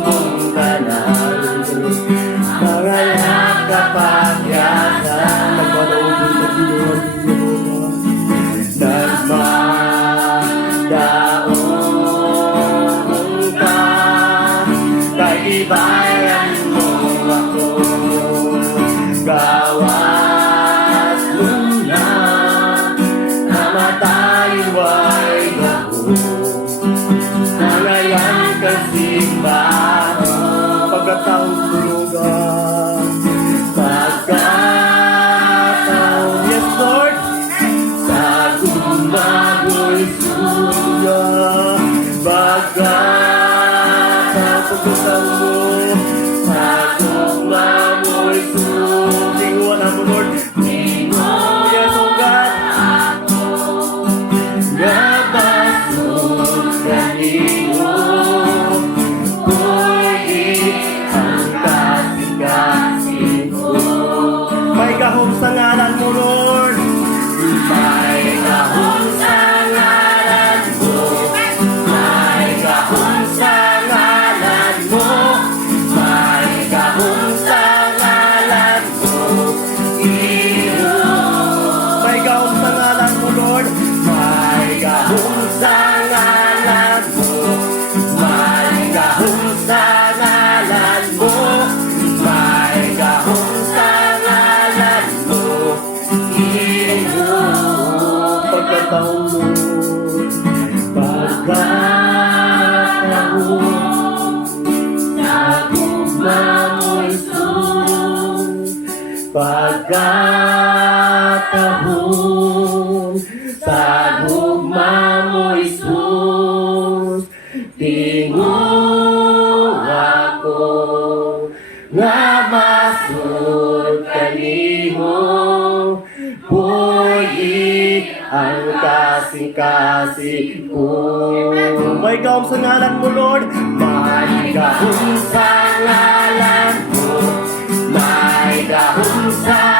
mong banal, mga nakapagyatan, nagpanaubos sa Diyos, nagmadaong ka, kaibayan mo ako, gawas mo na, namatayo ay ako, nangayan kasimbahan, pagkataong tulugan, pagkataong, yes Lord, sa gumagoy suya, pagkataong pagkataong mo, sa gumagoy suya, tingwan mo Lord, tingwan, yes oh God, nabasun kanino, may kahong sa ngalan mo, Lord. May kahong sa ngalan mo. May kahong sa ngalan mo. May kahong sa ngalan mo. Iyo. May kahong sa ngalan mo, Lord. May kahong sa ngalan mo. May kahong sa ngalan mo. May kahong sa ngalan mo. Iyo. Pagkataon mo, pagkataon sa gugma mo'y sus, pagkataon sa gugma mo'y sus, tingog ako nga masud kanimo, buhi ang kasing-kasing ko. May kahong sa ngalan mo, Lord. May kahong sa ngalan mo. May kahong sa